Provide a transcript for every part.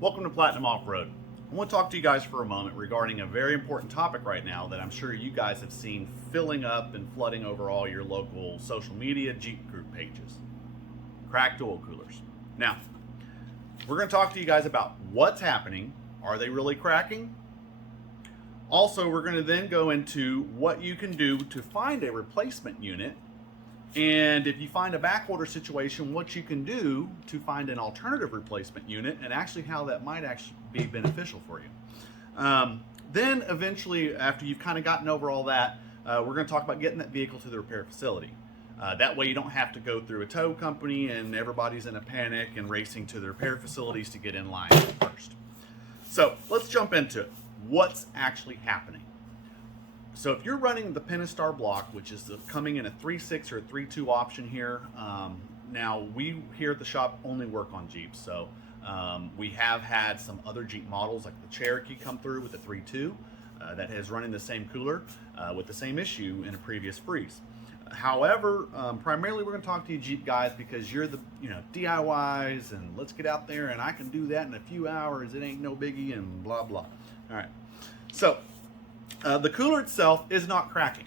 Welcome to Platinum Off-Road. I want to talk to you guys for a moment regarding a very important topic right now that I'm sure you guys have seen filling up and flooding over all your local social media Jeep group pages. Cracked oil coolers. Now, we're going to talk to you guys about what's happening. Are they really cracking? Also, we're going to then go into what you can do to find a replacement unit. And if you find a backorder situation, what you can do to find an alternative replacement unit and actually how that might actually be beneficial for you. Then eventually, after you've kind of gotten over all that, we're going to talk about getting that vehicle to the repair facility. That way you don't have to go through a tow company and everybody's in a panic and racing to the repair facilities to get in line first. So let's jump into it. What's actually happening? So if you're running the Pentastar block, which is coming in a 3.6 or a 3.2 option here, now we here at the shop only work on Jeeps. So we have had some other Jeep models like the Cherokee come through with the 3.2 that has running the same cooler with the same issue in a previous freeze. However, primarily we're going to talk to you Jeep guys because you're the DIYs and let's get out there and I can do that in a few hours. It ain't no biggie and blah blah. All right, so. The cooler itself is not cracking.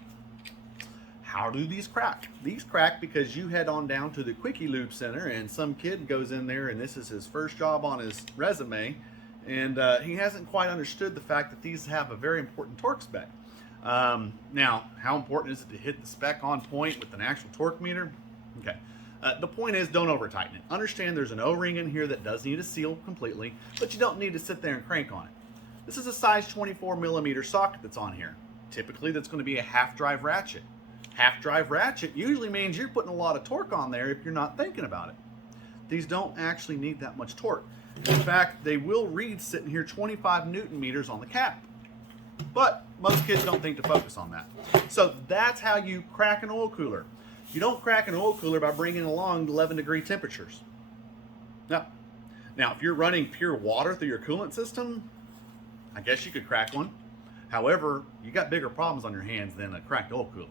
How do these crack? These crack because you head on down to the Quickie Lube Center and some kid goes in there and this is his first job on his resume and he hasn't quite understood the fact that these have a very important torque spec. Now, how important is it to hit the spec on point with an actual torque meter? Okay. The point is, don't over tighten it. Understand there's an O-ring in here that does need a seal completely, but you don't need to sit there and crank on it. This is a size 24 millimeter socket that's on here. Typically, that's going to be a half drive ratchet. Half drive ratchet usually means you're putting a lot of torque on there if you're not thinking about it. These don't actually need that much torque. In fact, they will read sitting here 25 Newton meters on the cap. But most kids don't think to focus on that. So that's how you crack an oil cooler. You don't crack an oil cooler by bringing along 11-degree temperatures. No. Now, if you're running pure water through your coolant system, I guess you could crack one. However, you got bigger problems on your hands than a cracked oil cooler.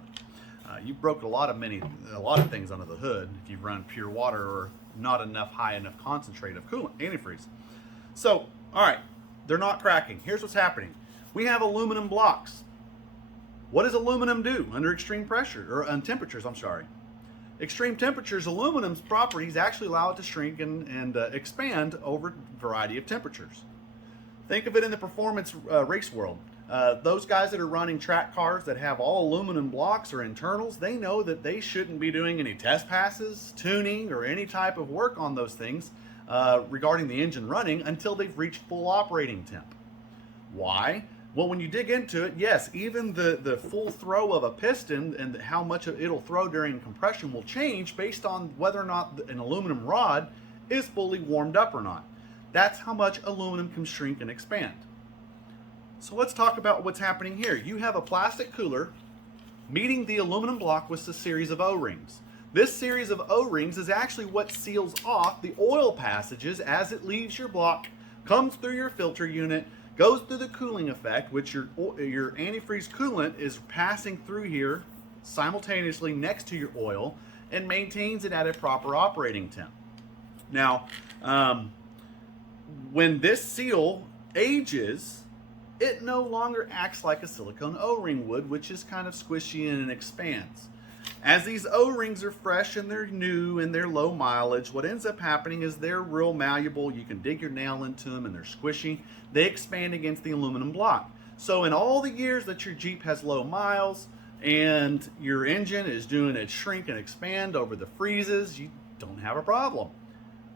You broke a lot of things under the hood if you run pure water or not high enough concentrate of coolant, antifreeze. So, all right, they're not cracking. Here's what's happening. We have aluminum blocks. What does aluminum do under extreme pressure or temperatures? I'm sorry. Extreme temperatures, aluminum's properties actually allow it to shrink and expand over a variety of temperatures. Think of it in the performance race world. Those guys that are running track cars that have all aluminum blocks or internals, they know that they shouldn't be doing any test passes, tuning, or any type of work on those things regarding the engine running until they've reached full operating temp. Why? Well, when you dig into it, yes, even the full throw of a piston and how much it'll throw during compression will change based on whether or not an aluminum rod is fully warmed up or not. That's how much aluminum can shrink and expand. So let's talk about what's happening here. You have a plastic cooler meeting the aluminum block with a series of O-rings. This series of O-rings is actually what seals off the oil passages as it leaves your block, comes through your filter unit, goes through the cooling effect, which your antifreeze coolant is passing through here simultaneously next to your oil and maintains it at a proper operating temp. Now, when this seal ages, it no longer acts like a silicone O-ring would, which is kind of squishy and expands. As these O-rings are fresh and they're new and they're low mileage, what ends up happening is they're real malleable. You can dig your nail into them and they're squishy. They expand against the aluminum block. So in all the years that your Jeep has low miles and your engine is doing its shrink and expand over the freezes, you don't have a problem.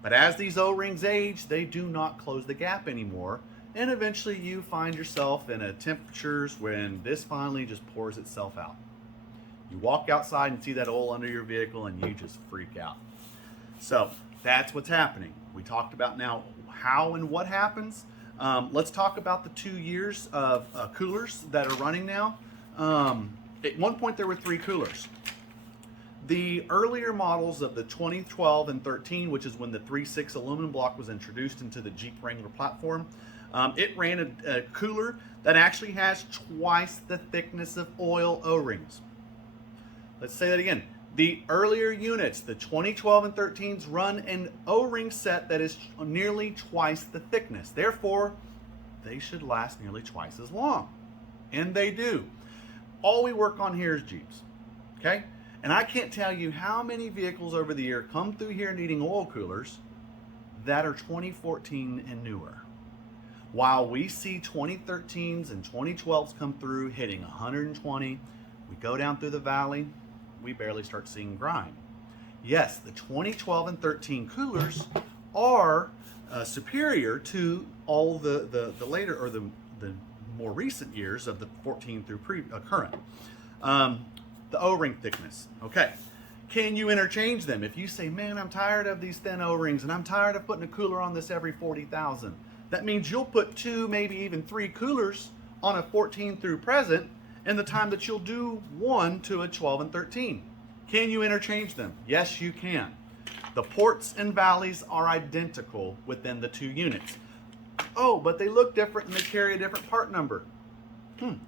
But as these O-rings age, they do not close the gap anymore. And eventually you find yourself in temperatures when this finally just pours itself out. You walk outside and see that oil under your vehicle and you just freak out. So that's what's happening. We talked about now how and what happens. Let's talk about the 2 years of coolers that are running now. At one point there were 3 coolers. The earlier models of the 2012 and 13, which is when the 3.6 aluminum block was introduced into the Jeep Wrangler platform, it ran a cooler that actually has twice the thickness of oil O-rings. Let's say that again. The earlier units, the 2012 and 13s, run an O-ring set that is nearly twice the thickness. Therefore, they should last nearly twice as long. And they do. All we work on here is Jeeps. Okay? And I can't tell you how many vehicles over the year come through here needing oil coolers that are 2014 and newer. While we see 2013s and 2012s come through hitting 120, we go down through the valley, we barely start seeing grime. Yes, the 2012 and 13 coolers are superior to all the later or the more recent years of the 14 through current. The O-ring thickness. Okay. Can you interchange them? If you say, man, I'm tired of these thin O-rings and I'm tired of putting a cooler on this every 40,000, that means you'll put 2, maybe even 3 coolers on a 14 through present in the time that you'll do 1 to a 12 and 13. Can you interchange them? Yes, you can. The ports and valleys are identical within the 2 units. Oh, but they look different and they carry a different part number.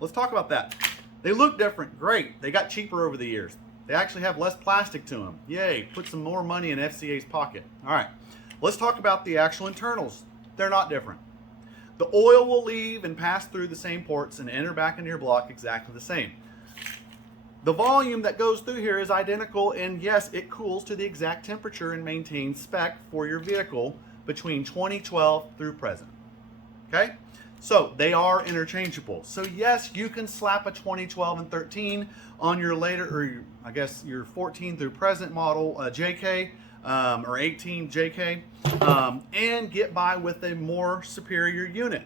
Let's talk about that. They look different, great. They got cheaper over the years. They actually have less plastic to them. Yay, put some more money in FCA's pocket. All right, let's talk about the actual internals. They're not different. The oil will leave and pass through the same ports and enter back into your block exactly the same. The volume that goes through here is identical, and yes, it cools to the exact temperature and maintains spec for your vehicle between 2012 through present. Okay? So they are interchangeable. So yes, you can slap a 2012 and 13 on your later, or I guess your 14 through present model JK or 18 JK and get by with a more superior unit.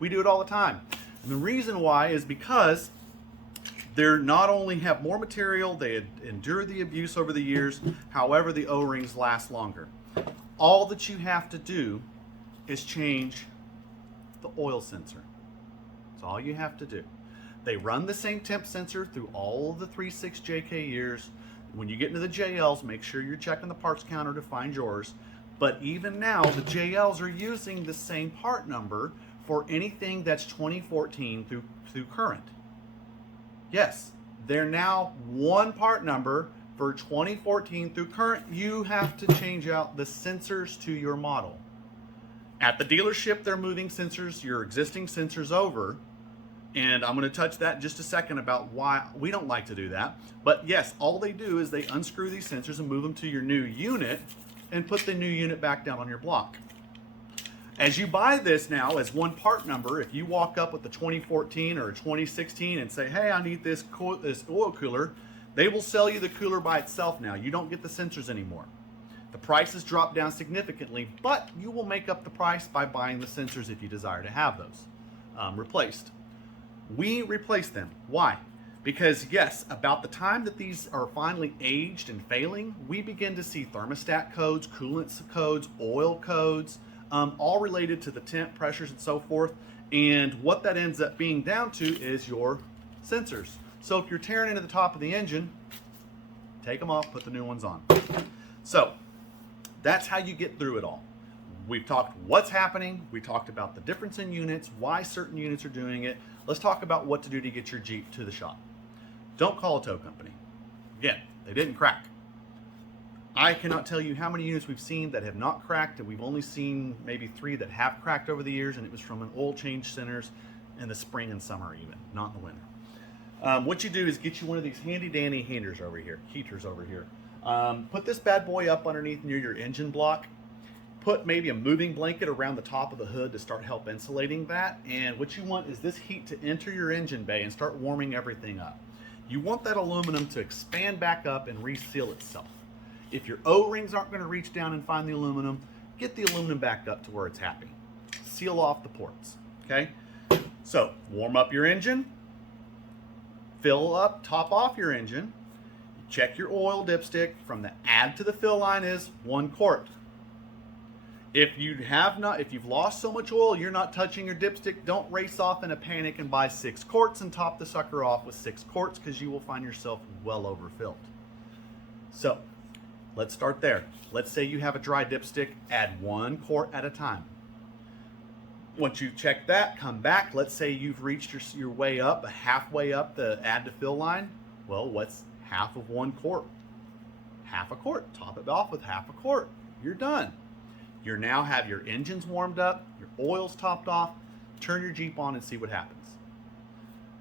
We do it all the time. And the reason why is because they're not only have more material, they endure the abuse over the years, however the O-rings last longer. All that you have to do is change the oil sensor. That's all you have to do. They run the same temp sensor through all of the 3.6 JK years. When you get into the JLs, make sure you're checking the parts counter to find yours. But even now, the JLs are using the same part number for anything that's 2014 through current. Yes, they're now one part number for 2014 through current. You have to change out the sensors to your model. At the dealership, they're moving sensors, your existing sensors over, and I'm going to touch that in just a second about why we don't like to do that. But yes, all they do is they unscrew these sensors and move them to your new unit and put the new unit back down on your block. As you buy this now as one part number, if you walk up with the 2014 or 2016 and say, hey, I need this oil cooler, they will sell you the cooler by itself now. You don't get the sensors anymore. The prices drop down significantly, but you will make up the price by buying the sensors if you desire to have those replaced. We replace them. Why? Because yes, about the time that these are finally aged and failing, we begin to see thermostat codes, coolant codes, oil codes, all related to the temp, pressures, and so forth. And what that ends up being down to is your sensors. So if you're tearing into the top of the engine, take them off, put the new ones on. So that's how you get through it all. We've talked what's happening. We talked about the difference in units, why certain units are doing it. Let's talk about what to do to get your Jeep to the shop. Don't call a tow company. Again, they didn't crack. I cannot tell you how many units we've seen that have not cracked, and we've only seen maybe 3 that have cracked over the years, and it was from an oil change centers in the spring and summer even, not in the winter. What you do is get you one of these handy dandy heaters over here. Put this bad boy up underneath near your engine block. Put maybe a moving blanket around the top of the hood to start help insulating that. And what you want is this heat to enter your engine bay and start warming everything up. You want that aluminum to expand back up and reseal itself. If your O-rings aren't going to reach down and find the aluminum, get the aluminum back up to where it's happy. Seal off the ports, okay? So warm up your engine, fill up, top off your engine, check your oil dipstick. From the add to the fill line is 1 quart. If you've lost so much oil you're not touching your dipstick, don't race off in a panic and buy 6 quarts and top the sucker off with 6 quarts, because you will find yourself well overfilled. So let's start there. Let's say you have a dry dipstick, add 1 quart at a time. Once you check that, come back. Let's say you've reached your way up, halfway up the add to fill line. Well, what's half of 1 quart? half a quart. Top it off with half a quart. You're done. You now have your engines warmed up, your oil's topped off. Turn your Jeep on and see what happens.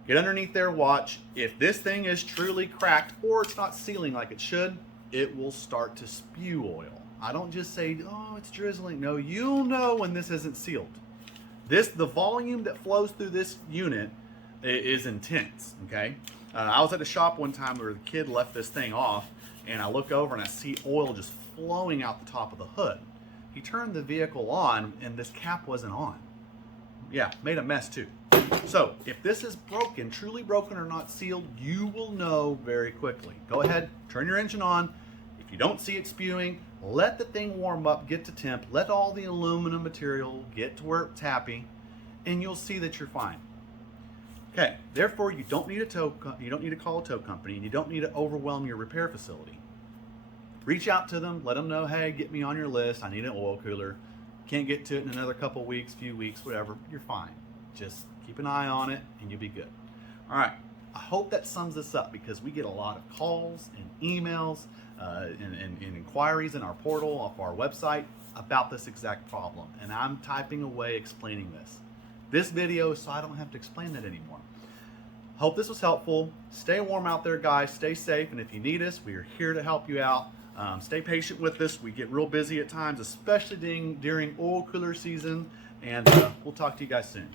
Get underneath there, watch. If this thing is truly cracked or it's not sealing like it should, it will start to spew oil. I don't just say, oh, it's drizzling. No, you'll know when this isn't sealed. The volume that flows through this unit is intense, okay? I was at a shop one time where the kid left this thing off, and I look over and I see oil just flowing out the top of the hood. He turned the vehicle on, and this cap wasn't on. Yeah, made a mess too. So if this is broken, truly broken or not sealed, you will know very quickly. Go ahead, turn your engine on. If you don't see it spewing, let the thing warm up, get to temp, let all the aluminum material get to where it's happy, and you'll see that you're fine. Okay, therefore you don't need to call a tow company, and you don't need to overwhelm your repair facility. Reach out to them, let them know, hey, get me on your list, I need an oil cooler. Can't get to it in another couple weeks, few weeks, whatever, you're fine. Just keep an eye on it and you'll be good. All right, I hope that sums this up because we get a lot of calls and emails and inquiries in our portal off our website about this exact problem. And I'm typing away explaining this video so I don't have to explain that anymore. Hope this was helpful. Stay warm out there, guys. Stay safe. And if you need us, we are here to help you out. Stay patient with us. We get real busy at times, especially during oil cooler season. And we'll talk to you guys soon.